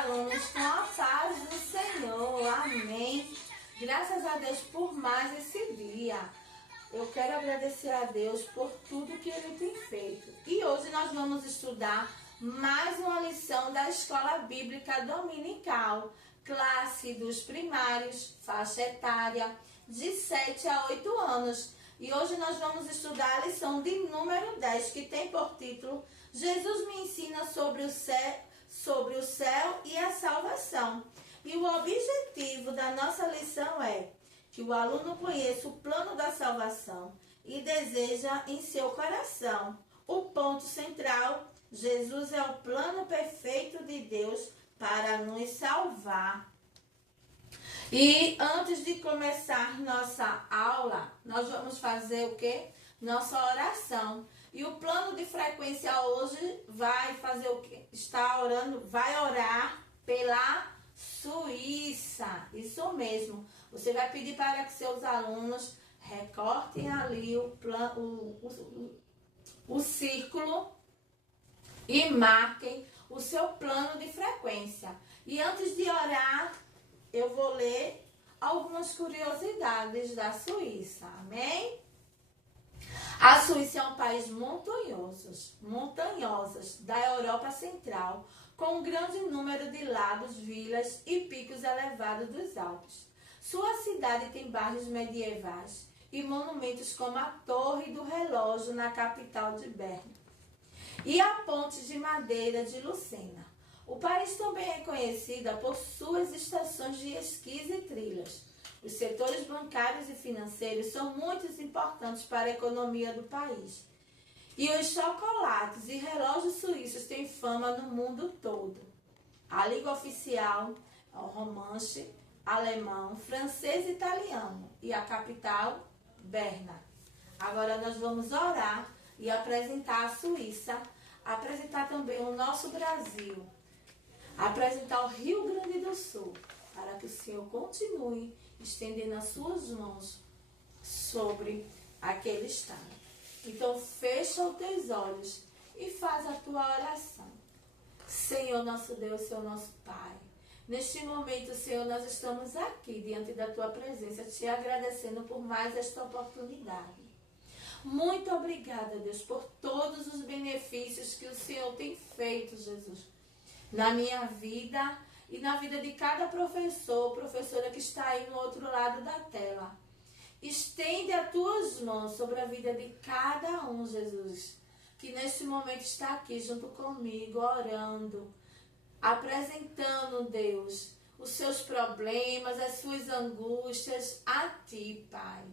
alunos com a paz do Senhor. Amém. Graças a Deus por mais esse dia. Eu quero agradecer a Deus por tudo que Ele tem feito. E hoje nós vamos estudar mais uma lição da Escola Bíblica Dominical, classe dos primários, faixa etária de 7 a 8 anos. E hoje nós vamos estudar a lição de número 10, que tem por título Jesus me ensina sobre o céu e a salvação. E o objetivo da nossa lição é que o aluno conheça o plano da salvação e deseja em seu coração. O ponto central, Jesus é o plano perfeito de Deus para nos salvar. E antes de começar nossa aula, nós vamos fazer o quê? Nossa oração. E o plano de frequência hoje vai fazer o quê? Vai orar pela Suíça. Isso mesmo. Você vai pedir para que seus alunos recortem ali o círculo e marquem o seu plano de frequência. E antes de orar, eu vou ler algumas curiosidades da Suíça. Amém? A Suíça é um país montanhoso da Europa Central, com um grande número de lagos, vilas e picos elevados dos Alpes. Sua cidade tem bairros medievais e monumentos como a Torre do Relógio na capital de Berna e a Ponte de Madeira de Lucena. O país também é conhecido por suas estações de esquis e trilhas. Os setores bancários e financeiros são muito importantes para a economia do país. E os chocolates e relógios suíços têm fama no mundo todo. A língua oficial é o romanche, alemão, francês e italiano. E a capital, Berna. Agora nós vamos orar e apresentar a Suíça, apresentar também o nosso Brasil, apresentar o Rio Grande do Sul, para que o Senhor continue estendendo as suas mãos sobre aquele estado. Então fecha os teus olhos e faz a tua oração. Senhor nosso Deus, Senhor nosso Pai, neste momento, Senhor, nós estamos aqui diante da tua presença, te agradecendo por mais esta oportunidade. Muito obrigada, Deus, por todos os benefícios que o Senhor tem feito, Jesus, na minha vida e na vida de cada professor, professora que está aí no outro lado da tela. Estende as tuas mãos sobre a vida de cada um, Jesus, que neste momento está aqui junto comigo, orando, apresentando, Deus, os seus problemas, as suas angústias a ti, Pai.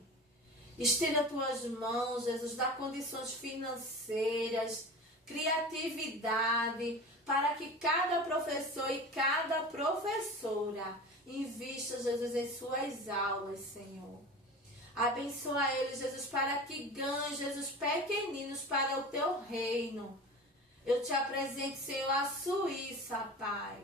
Estenda as tuas mãos, Jesus, dá condições financeiras, criatividade, para que cada professor e cada professora invista, Jesus, em suas aulas, Senhor. Abençoa eles, Jesus, para que ganhem, Jesus, pequeninos para o teu reino. Eu te apresento, Senhor, a Suíça, Pai.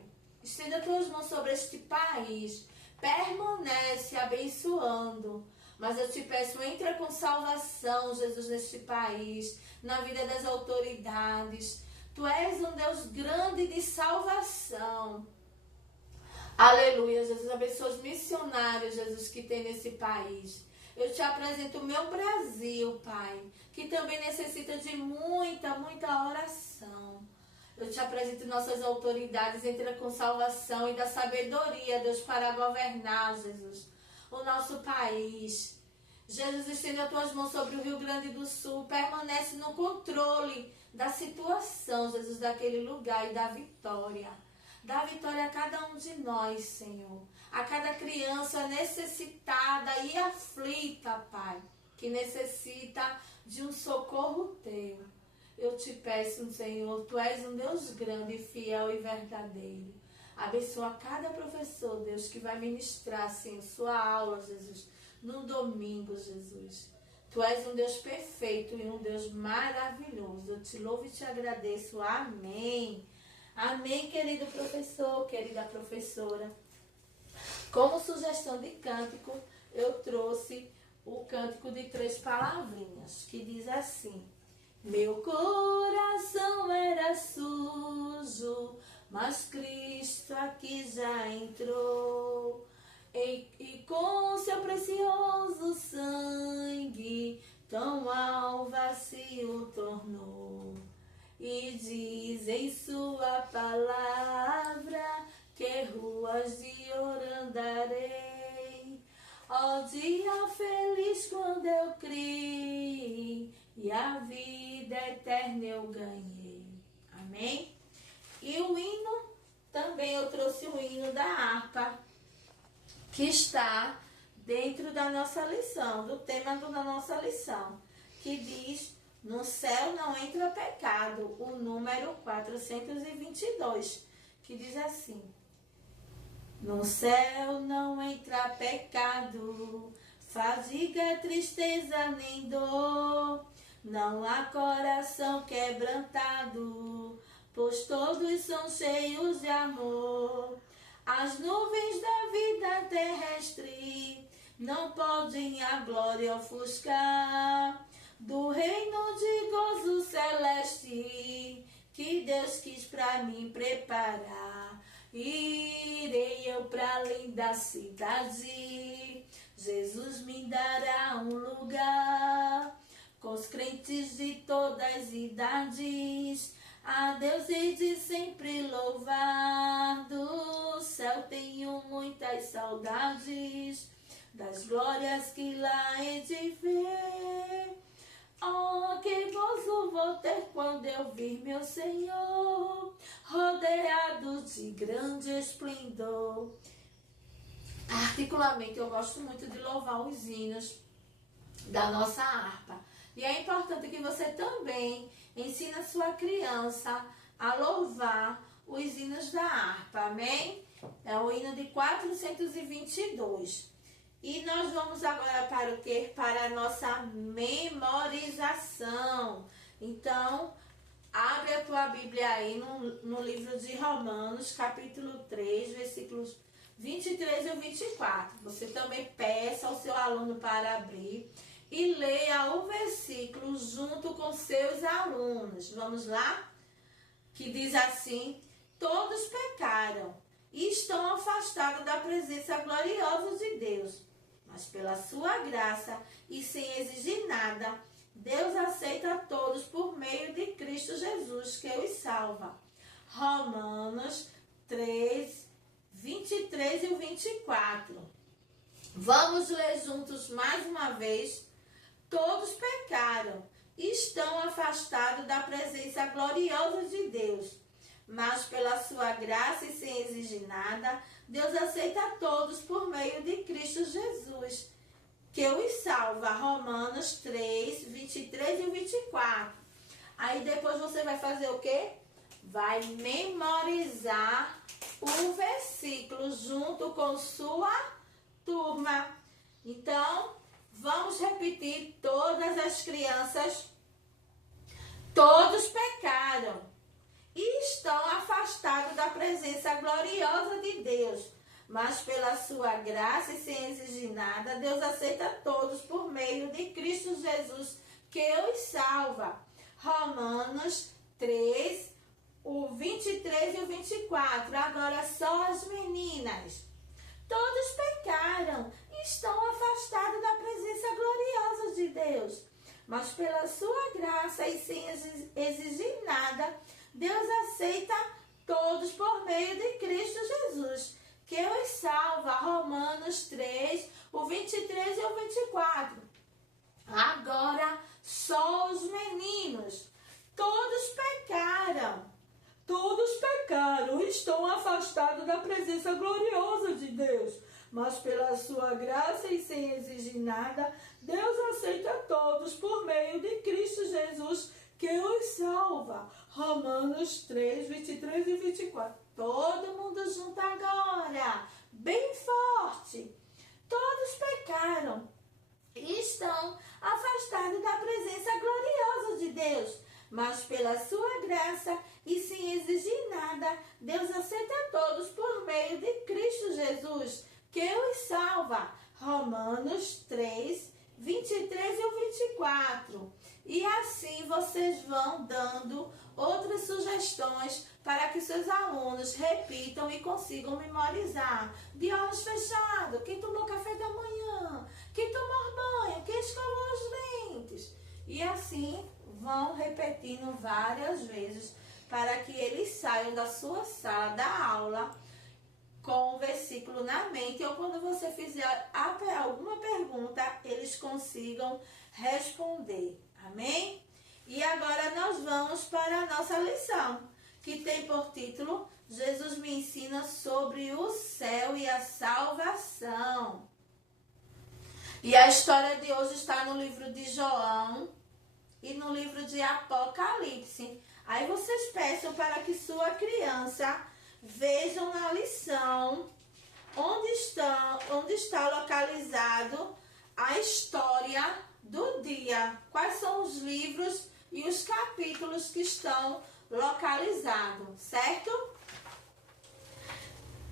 Estenda as tuas mãos sobre este país. Permanece abençoando. Mas eu te peço, entra com salvação, Jesus, neste país, na vida das autoridades. Tu és um Deus grande de salvação. Aleluia, Jesus. Abençoa os missionários, Jesus, que tem nesse país. Eu te apresento o meu Brasil, Pai, que também necessita de muita oração. Eu te apresento nossas autoridades, entra com salvação e da sabedoria, Deus, para governar, Jesus, o nosso país. Jesus, estende as tuas mãos sobre o Rio Grande do Sul, permanece no controle da situação, Jesus, daquele lugar e da vitória. Dá vitória a cada um de nós, Senhor. A cada criança necessitada e aflita, Pai, que necessita de um socorro teu. Eu te peço, Senhor, tu és um Deus grande, fiel e verdadeiro. Abençoa cada professor, Deus, que vai ministrar, Senhor, sua aula, Jesus, no domingo, Jesus. Tu és um Deus perfeito e um Deus maravilhoso. Eu te louvo e te agradeço. Amém. Amém, querido professor, querida professora. Como sugestão de cântico, eu trouxe o cântico de 3 palavrinhas, que diz assim: meu coração era sujo, mas Cristo aqui já entrou. E com seu precioso sangue, tão alva se o tornou. E diz em sua palavra, que ruas de ouro andarei. Ó dia feliz quando eu criei, e a vida eterna eu ganhei. Amém? E o hino, também eu trouxe o hino da harpa, que está dentro da nossa lição, do tema da nossa lição, que diz: no céu não entra pecado, o número 422, que diz assim: no céu não entra pecado, fadiga, tristeza nem dor, não há coração quebrantado, pois todos são cheios de amor. As nuvens da vida terrestre não podem a glória ofuscar do reino de gozo celeste que Deus quis para mim preparar. Irei eu para além da cidade, Jesus me dará um lugar com os crentes de todas as idades. A Deus hei de sempre louvar, do céu tenho muitas saudades, das glórias que lá hei de ver. Oh, que gozo vou ter quando eu vir meu Senhor, rodeado de grande esplendor. Particularmente, eu gosto muito de louvar os hinos da nossa harpa. E é importante que você também ensine a sua criança a louvar os hinos da harpa, amém? É o hino de 422. E nós vamos agora para o quê? Para a nossa memorização. Então, abre a tua Bíblia aí no livro de Romanos, capítulo 3, versículos 23 e 24. Você também peça ao seu aluno para abrir e leia o versículo junto com seus alunos. Vamos lá? Que diz assim: todos pecaram e estão afastados da presença gloriosa de Deus, mas pela sua graça e sem exigir nada, Deus aceita a todos por meio de Cristo Jesus, que os salva. Romanos 3, 23 e 24. Vamos ler juntos mais uma vez. Todos pecaram e estão afastados da presença gloriosa de Deus, mas pela sua graça e sem exigir nada, Deus aceita a todos por meio de Cristo Jesus, que os salva. Romanos 3, 23 e 24. Aí depois você vai fazer o quê? Vai memorizar o versículo junto com sua turma. Então, vamos repetir, todas as crianças. Todos pecaram e estão afastados da presença gloriosa de Deus, mas pela sua graça e sem exigir nada, Deus aceita todos por meio de Cristo Jesus, que os salva. Romanos 3, o 23 e o 24. Agora só as meninas. Todos pecaram e estão afastados da presença gloriosa de Deus, mas pela sua graça e sem exigir nada, Deus aceita todos por meio de Cristo Jesus, que os salva. Romanos 3, o 23 e o 24. Agora, só os meninos. Todos pecaram. Todos pecaram e estão afastados da presença gloriosa de Deus, mas pela sua graça e sem exigir nada, Deus aceita todos por meio de Cristo Jesus, que os salva. Romanos 3, 23 e 24. Todo mundo junto agora, bem forte. Todos pecaram e estão afastados da presença gloriosa de Deus, mas pela sua graça e sem exigir nada, Deus aceita todos por meio de Cristo Jesus, que os salva. Romanos 3, 23 e 24. E assim vocês vão dando outras sugestões para que seus alunos repitam e consigam memorizar. De olhos fechados, quem tomou café da manhã, quem tomou banho, quem escovou os dentes. E assim vão repetindo várias vezes para que eles saiam da sua sala da aula com o versículo na mente, ou quando você fizer alguma pergunta, eles consigam responder. Amém? E agora nós vamos para a nossa lição, que tem por título Jesus me ensina sobre o céu e a salvação. E a história de hoje está no livro de João e no livro de Apocalipse. Aí vocês peçam para que sua criança vejam na lição onde está localizado a história do dia. Quais são os livros e os capítulos que estão localizados, certo?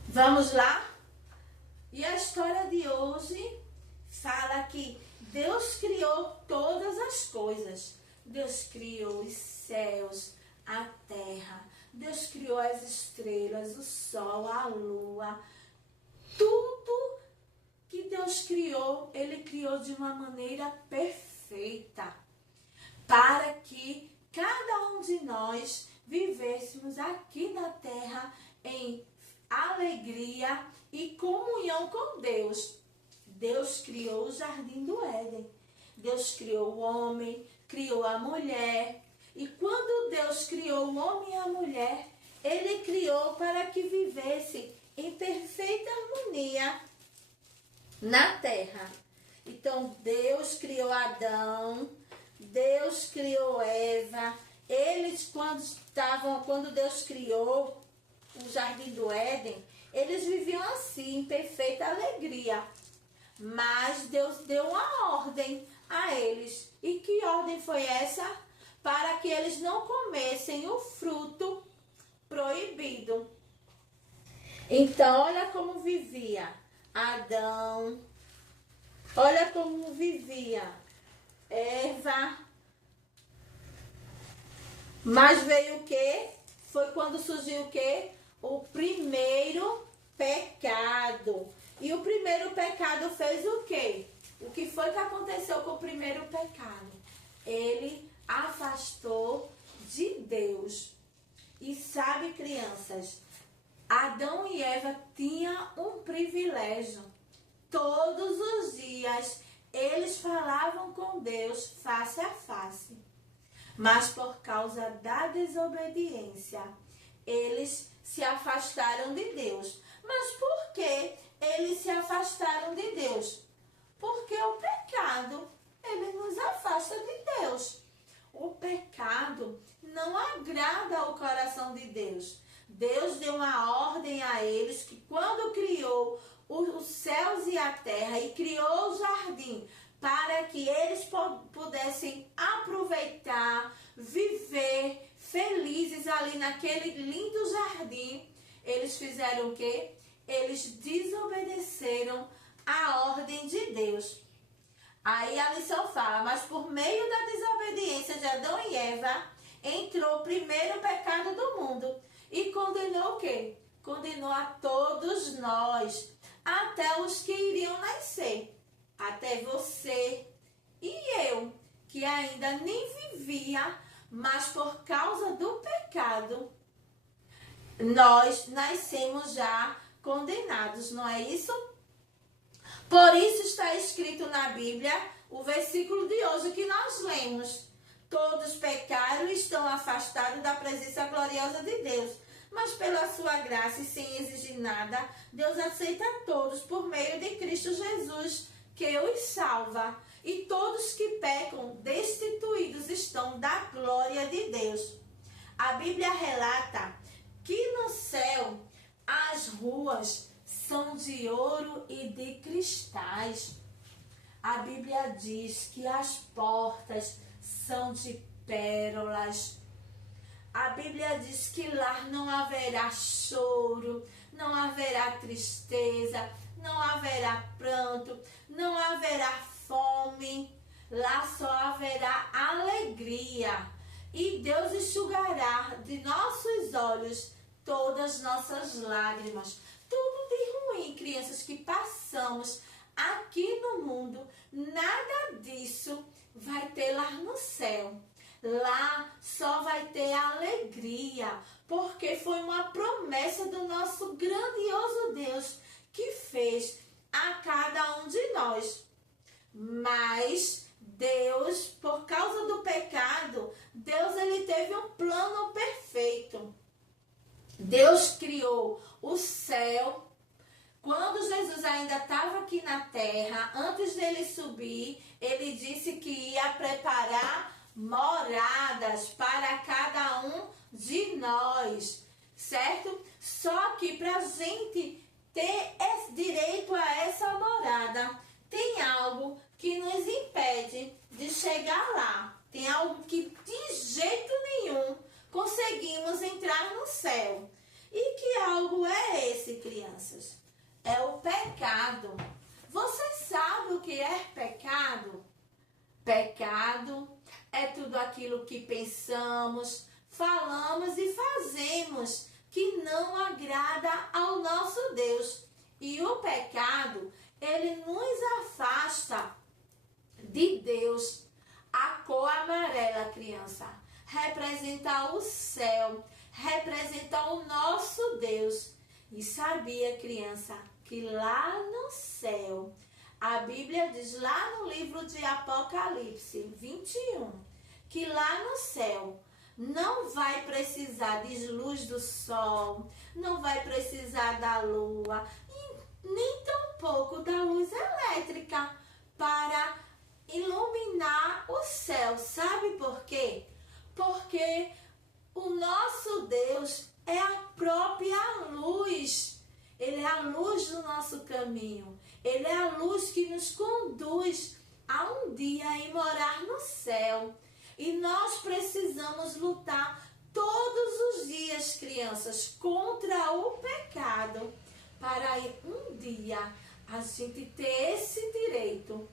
Vamos lá? E a história de hoje fala que Deus criou todas as coisas. Deus criou os céus, a terra. Deus criou as estrelas, o sol, a lua. Tudo que Deus criou, Ele criou de uma maneira perfeita. Para que cada um de nós vivêssemos aqui na terra em alegria e comunhão com Deus. Deus criou o jardim do Éden. Deus criou o homem, criou a mulher. E quando Deus criou o homem e a mulher, Ele criou para que vivesse em perfeita harmonia na terra. Então, Deus criou Adão, Deus criou Eva. Eles, quando Deus criou o jardim do Éden, eles viviam assim, em perfeita alegria. Mas Deus deu uma ordem a eles. E que ordem foi essa? Para que eles não comessem o fruto proibido. Então, olha como vivia Adão, olha como vivia Eva. Mas veio o quê? Foi quando surgiu o quê? O primeiro pecado. E o primeiro pecado fez o quê? O que foi que aconteceu com o primeiro pecado? Ele afastou de Deus. E sabe, crianças, Adão e Eva tinham um privilégio. Todos os dias eles falavam com Deus face a face. Mas por causa da desobediência, eles se afastaram de Deus. Mas por que eles se afastaram de Deus? Porque o pecado, ele nos afasta de Deus. O pecado não agrada ao coração de Deus. Deus deu uma ordem a eles que quando criou os céus e a terra e criou o jardim para que eles pudessem aproveitar, viver felizes ali naquele lindo jardim, eles fizeram o quê? Eles desobedeceram a ordem de Deus. Aí a lição fala, mas por meio da desobediência de Adão e Eva, entrou o primeiro pecado do mundo. E condenou o quê? Condenou a todos nós, até os que iriam nascer. Até você e eu, que ainda nem vivia, mas por causa do pecado, nós nascemos já condenados, não é isso? Por isso está escrito na Bíblia o versículo de hoje que nós lemos. Todos pecaram e estão afastados da presença gloriosa de Deus. Mas pela sua graça e sem exigir nada, Deus aceita todos por meio de Cristo Jesus, que os salva. E todos que pecam, destituídos estão da glória de Deus. A Bíblia relata que no céu as ruas são de ouro e de cristais. A Bíblia diz que as portas são de pérolas. A Bíblia diz que lá não haverá choro, não haverá tristeza, não haverá pranto, não haverá fome. Lá só haverá alegria. E Deus enxugará de nossos olhos todas as nossas lágrimas. Tudo de ruim, crianças, que passamos aqui no mundo, nada disso vai ter lá no céu. Lá só vai ter alegria, porque foi uma promessa do nosso grandioso Deus que fez a cada um de nós. Mas Deus, por causa do pecado, Deus ele teve um plano perfeito. Deus criou o céu. Quando Jesus ainda estava aqui na terra, antes dele subir, ele disse que ia preparar moradas para cada um de nós, certo? Só que para a gente ter esse direito a essa morada, tem algo que nos impede de chegar lá. Tem algo que de jeito nenhum conseguimos entrar no céu. E que algo é esse, crianças? É o pecado. Você sabe o que é pecado? Pecado é tudo aquilo que pensamos, falamos e fazemos que não agrada ao nosso Deus. E o pecado, ele nos afasta de Deus. A cor amarela, criança, representa o céu, representa o nosso Deus. E sabia, criança, que lá no céu, a Bíblia diz lá no livro de Apocalipse 21, que lá no céu não vai precisar de luz do sol, não vai precisar da lua, e nem tampouco da luz elétrica para iluminar o céu. Sabe por quê? Porque o nosso Deus é a própria luz. Ele é a luz do nosso caminho. Ele é a luz que nos conduz a um dia em morar no céu. E nós precisamos lutar todos os dias, crianças, contra o pecado, para um dia a gente ter esse direito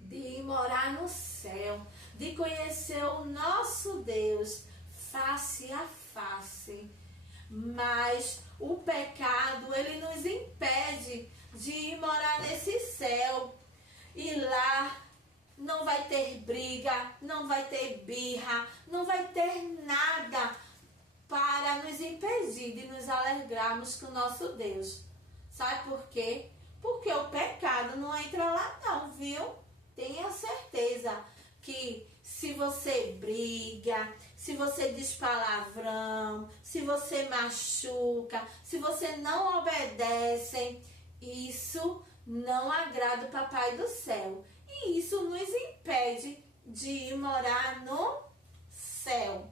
de ir morar no céu, de conhecer o nosso Deus face a face. Mas o pecado, ele nos impede de ir morar nesse céu. E lá não vai ter briga, não vai ter birra, não vai ter nada para nos impedir de nos alegrarmos com o nosso Deus. Sabe por quê? Porque o pecado não entra lá não, viu? Tenha certeza que se você briga, se você diz palavrão, se você machuca, se você não obedece, isso não agrada o Papai do Céu. E isso nos impede de ir morar no céu.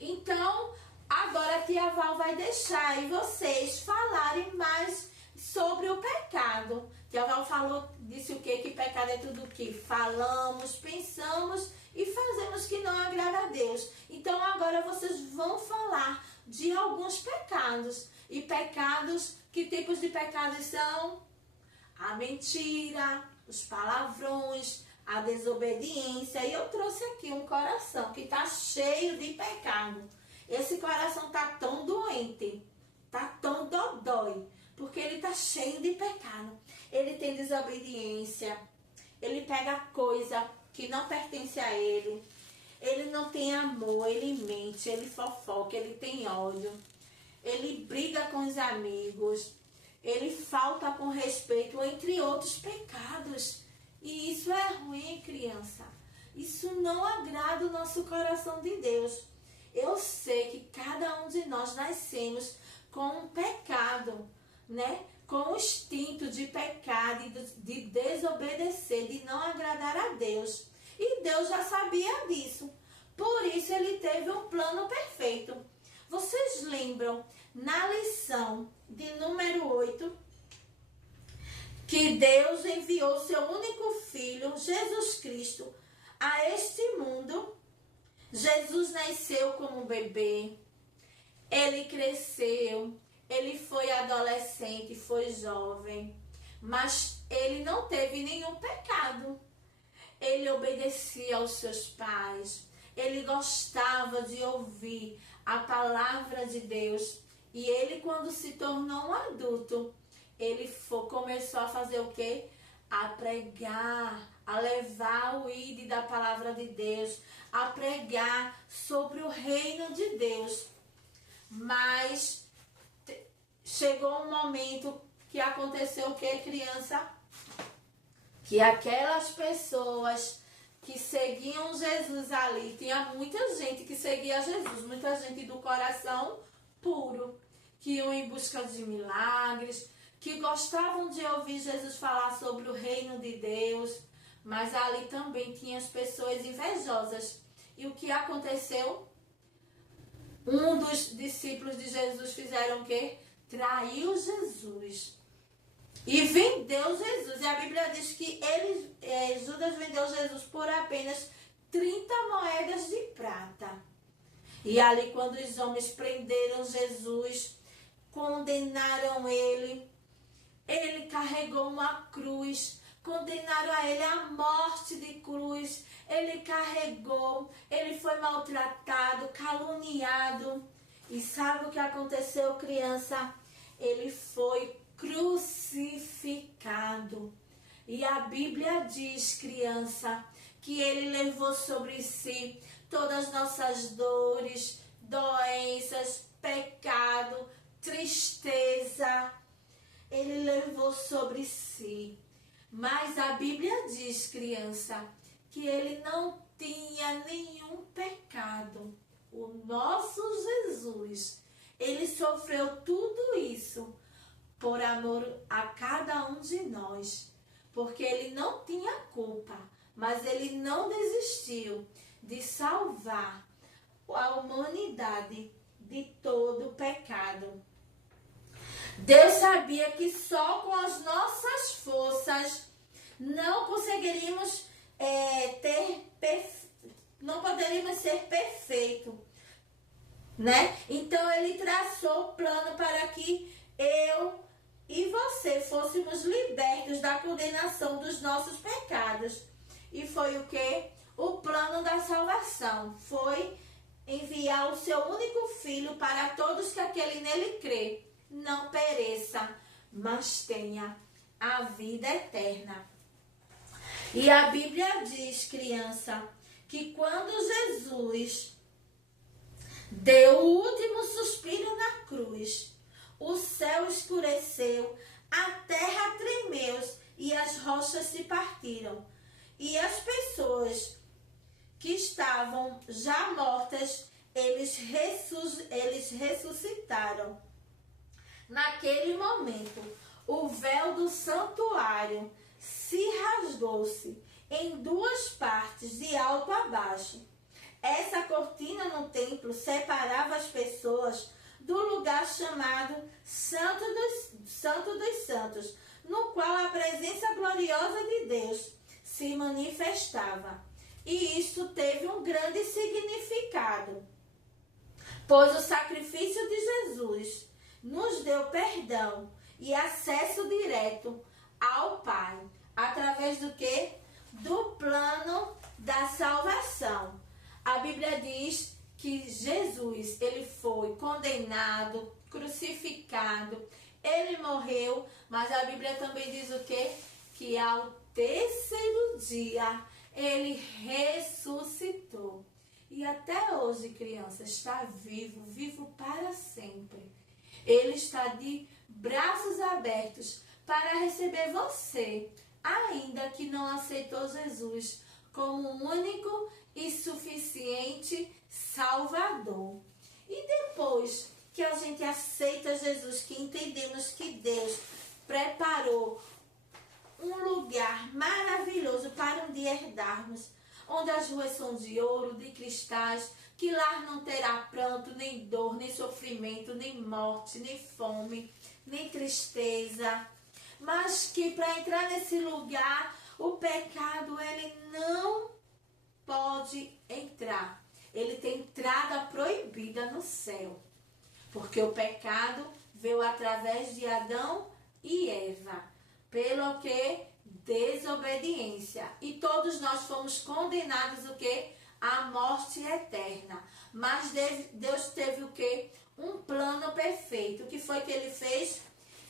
Então, agora a tia Val vai deixar aí vocês falarem mais sobre o pecado. Tia Val disse o quê? Que pecado é tudo o que falamos, pensamos e fazemos que não agrada a Deus. Então agora vocês vão falar de alguns pecados. E pecados, que tipos de pecados são? A mentira, os palavrões, a desobediência. E eu trouxe aqui um coração que está cheio de pecado. Esse coração está tão doente, está tão dodói, porque ele está cheio de pecado. Ele tem desobediência, ele pega coisa que não pertence a ele, ele não tem amor, ele mente, ele fofoca, ele tem ódio, ele briga com os amigos, ele falta com respeito, entre outros pecados. E isso é ruim, criança. Isso não agrada o nosso coração de Deus. Eu sei que cada um de nós nascemos com um pecado, né? Com o instinto de pecar, de desobedecer, de não agradar a Deus. E Deus já sabia disso. Por isso ele teve um plano perfeito. Vocês lembram na lição de número 8 que Deus enviou seu único filho, Jesus Cristo, a este mundo? Jesus nasceu como bebê, ele cresceu, ele foi adolescente, foi jovem, mas ele não teve nenhum pecado. ele obedecia aos seus pais, ele gostava de ouvir a palavra de Deus. E ele, quando se tornou um adulto, ele começou a fazer o quê? A pregar, a levar o ID da palavra de Deus, a pregar sobre o reino de Deus. Mas chegou um momento que aconteceu o que, criança? Que aquelas pessoas que seguiam Jesus ali, tinha muita gente que seguia Jesus, muita gente do coração puro, que iam em busca de milagres, que gostavam de ouvir Jesus falar sobre o reino de Deus, mas ali também tinha as pessoas invejosas. E o que aconteceu? Um dos discípulos de Jesus fizeram o quê? Traiu Jesus e vendeu Jesus. E a Bíblia diz que Judas vendeu Jesus por apenas 30 moedas de prata. E ali, quando os homens prenderam Jesus, condenaram ele, ele carregou uma cruz, condenaram a ele à morte de cruz, ele carregou, ele foi maltratado, caluniado. E sabe o que aconteceu, criança? Ele foi crucificado. E a Bíblia diz, criança, que ele levou sobre si todas as nossas dores, doenças, pecado, tristeza. Ele levou sobre si. Mas a Bíblia diz, criança, que ele não tinha nenhum pecado. O nosso Jesus, ele sofreu tudo isso por amor a cada um de nós. Porque ele não tinha culpa, mas ele não desistiu de salvar a humanidade de todo o pecado. Deus sabia que só com as nossas forças não conseguiríamos não poderíamos ser perfeitos, né? Então ele traçou o plano para que eu e você fôssemos libertos da condenação dos nossos pecados. E foi o que? O plano da salvação. Foi enviar o seu único filho para todos que aquele nele crê não pereça, mas tenha a vida eterna. E a Bíblia diz, criança, que quando Jesus deu o último suspiro na cruz, o céu escureceu, a terra tremeu e as rochas se partiram. E as pessoas que estavam já mortas, eles ressuscitaram. Naquele momento, o véu do santuário se rasgou-se em duas partes, de alto a baixo. Essa cortina no templo separava as pessoas do lugar chamado Santo dos Santos, no qual a presença gloriosa de Deus se manifestava. E isso teve um grande significado, pois o sacrifício de Jesus nos deu perdão e acesso direto ao Pai, através do quê? Do plano da salvação. A Bíblia diz que Jesus, ele foi condenado, crucificado, ele morreu, mas a Bíblia também diz o quê? Que ao terceiro dia ele ressuscitou. E até hoje, criança, está vivo, vivo para sempre. Ele está de braços abertos para receber você, ainda que não aceitou Jesus como o único e suficiente Salvador. E depois que a gente aceita Jesus, que entendemos que Deus preparou um lugar maravilhoso para um dia herdarmos, onde as ruas são de ouro, de cristais, que lá não terá pranto, nem dor, nem sofrimento, nem morte, nem fome, nem tristeza. Mas que para entrar nesse lugar, o pecado, ele não pode entrar. Ele tem entrada proibida no céu. Porque o pecado veio através de Adão e Eva. Pelo que desobediência. E todos nós fomos condenados o quê? À morte eterna. Mas Deus teve o quê? Um plano perfeito. O que foi que ele fez?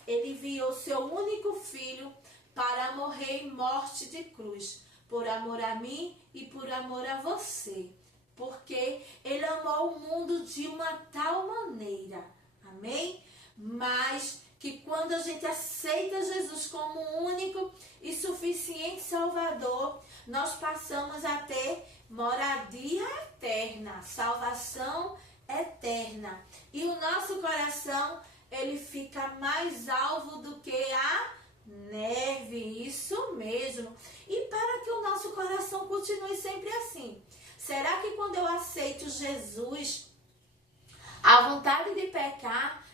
Ele enviou seu único filho para morrer em morte de cruz, por amor a mim e por amor a você. Porque ele amou o mundo de uma tal maneira, amém? Mas que quando a gente aceita Jesus como único e suficiente Salvador, nós passamos a ter moradia eterna, salvação eterna. E o nosso coração, ele fica mais alvo do que a neve, isso mesmo. E para que o nosso coração continue sempre assim, será que quando eu aceito Jesus, a vontade de pecar,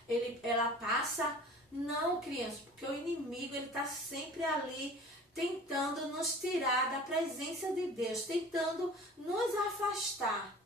ela passa? Não, crianças, porque o inimigo, ele está sempre ali tentando nos tirar da presença de Deus, tentando nos afastar.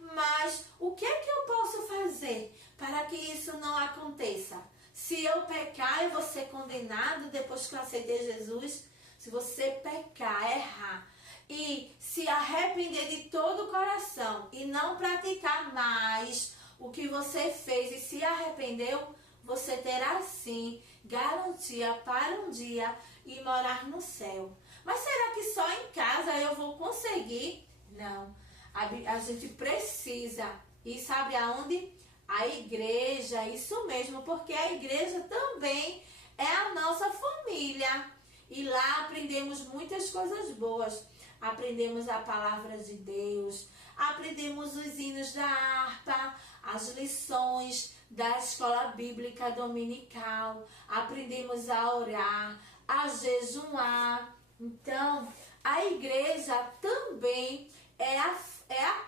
Mas o que é que eu posso fazer para que isso não aconteça? Se eu pecar, eu vou ser condenado depois que eu aceitei Jesus? Se você pecar, errar e se arrepender de todo o coração e não praticar mais o que você fez e se arrependeu, você terá sim garantia para um dia ir morar no céu. Mas será que só em casa eu vou conseguir? Não. A gente precisa ir, sabe aonde? A igreja, isso mesmo, porque a igreja também é a nossa família. E lá aprendemos muitas coisas boas. Aprendemos a palavra de Deus, aprendemos os hinos da harpa, as lições da escola bíblica dominical, aprendemos a orar, a jejuar. Então, a igreja também é a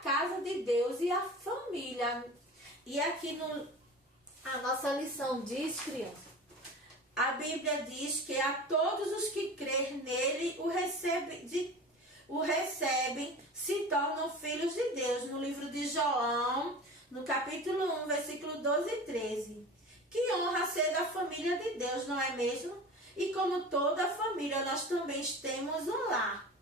casa de Deus e a família. E aqui a nossa lição diz, criança, a Bíblia diz que a todos os que crerem nele o recebem, se tornam filhos de Deus. No livro de João, no capítulo 1, versículo 12 e 13. Que honra ser da família de Deus, não é mesmo? E como toda família, nós também temos um lar.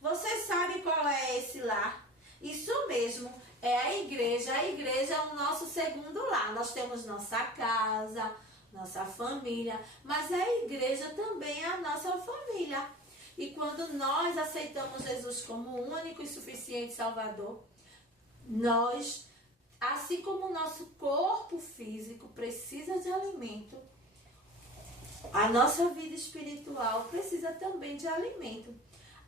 Você sabe qual é esse lar? Isso mesmo, é a igreja. A igreja é o nosso segundo lar. Nós temos nossa casa, nossa família, mas a igreja também é a nossa família. E quando nós aceitamos Jesus como o único e suficiente Salvador, nós, assim como o nosso corpo físico precisa de alimento, a nossa vida espiritual precisa também de alimento.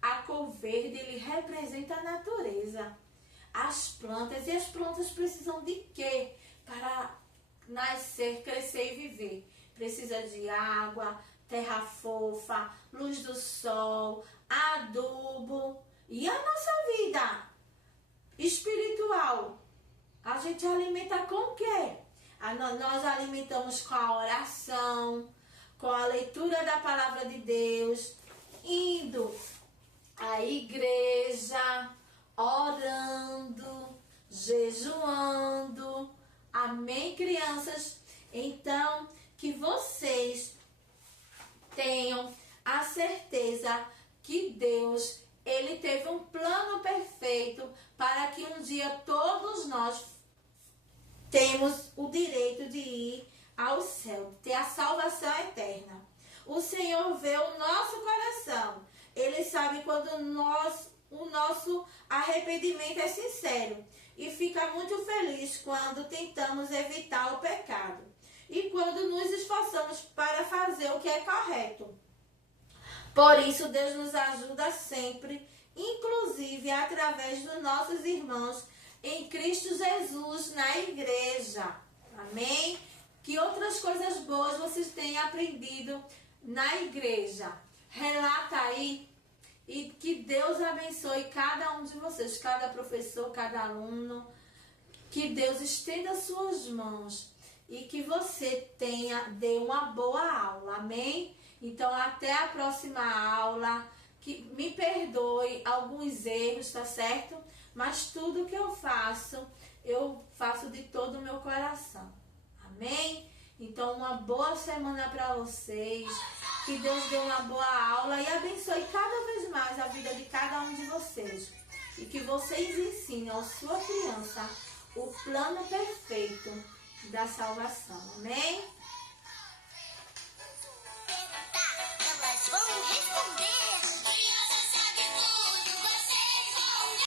A cor verde, ele representa a natureza, as plantas. E as plantas precisam de quê para nascer, crescer e viver? Precisa de água, terra fofa, luz do sol, adubo. E a nossa vida espiritual, a gente alimenta com o quê? Nós alimentamos com a oração, com a leitura da palavra de Deus, indo à igreja, orando, jejuando. Amém, crianças? Então, que vocês tenham a certeza que Deus, ele teve um plano perfeito para que um dia todos nós temos o direito de ir ao céu, ter a salvação eterna. O Senhor vê o nosso coração. Ele sabe quando o nosso arrependimento é sincero e fica muito feliz quando tentamos evitar o pecado e quando nos esforçamos para fazer o que é correto. Por isso, Deus nos ajuda sempre, inclusive através dos nossos irmãos em Cristo Jesus na igreja. Amém? Que outras coisas boas vocês têm aprendido na igreja? Relata aí. E que Deus abençoe cada um de vocês, cada professor, cada aluno. Que Deus estenda suas mãos e que você dê uma boa aula. Amém? Então, até a próxima aula. Que me perdoe alguns erros, tá certo? Mas tudo que eu faço de todo o meu coração. Amém? Então, uma boa semana para vocês. Que Deus dê uma boa aula e abençoe cada vez mais a vida de cada um de vocês. E que vocês ensinem à sua criança o plano perfeito da salvação. Amém?